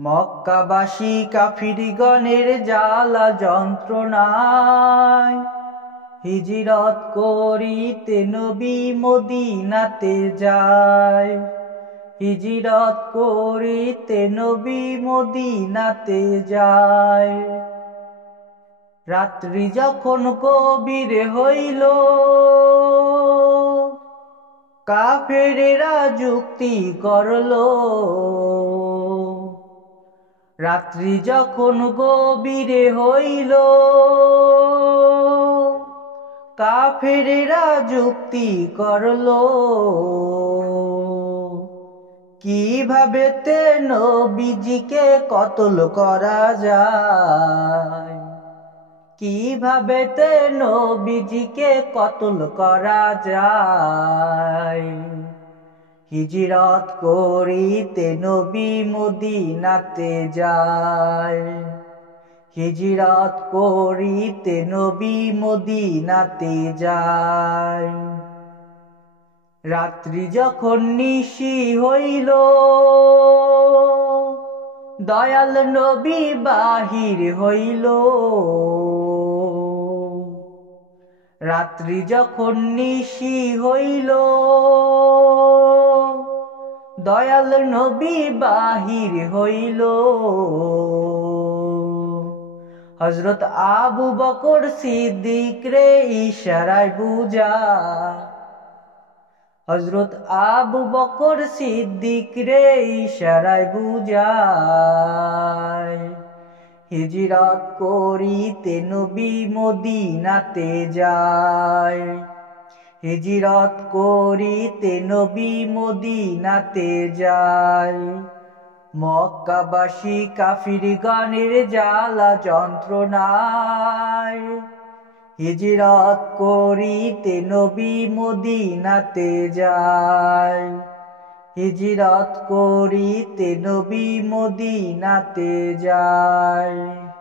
মক্কাবাসী কাফিরগণের জ্বালা যন্ত্রণায় হিজরত করিতে নবী মদিনাতে যায়। হিজরত করিতে নবী মদিনাতে যায়। রাত্রি যখন গভীর হইল, কাফেরেরা যুক্তি করল। রাত্রি যখন গভীর হইল, কাফেরেরা যুক্তি করল। কিভাবে তে নবীজিকে কতল করা যায়, কিভাবে তে নবীজিকে কতল করা যায়। হিজরত করিতে নবী মদিনাতে যায়। হিজরত করিতে নবী মদিনাতে যায়। রাত্রি যখন নিশি হইল, দয়াল নবী বাহির হইল। রাত্রি যখন নিশি হইল, দয়াল নবী বাহির হইল। হযরত আবু বকর সিদ্দিক রে ইশারায় বুঝা, হযরত আবু বকর সিদ্দিক রে ইশারায় বুঝায়। হিজরত করিতে নবী মদিনাতে যায়। হিজরত করিতে নবী মদিনাতে যায়। মক্কাবাসী কাফিরগণের জ্বালা যন্ত্রণায় হিজরত করিতে নবী মদিনাতে যায়। হিজরত করিতে নবী মদিনাতে যায়।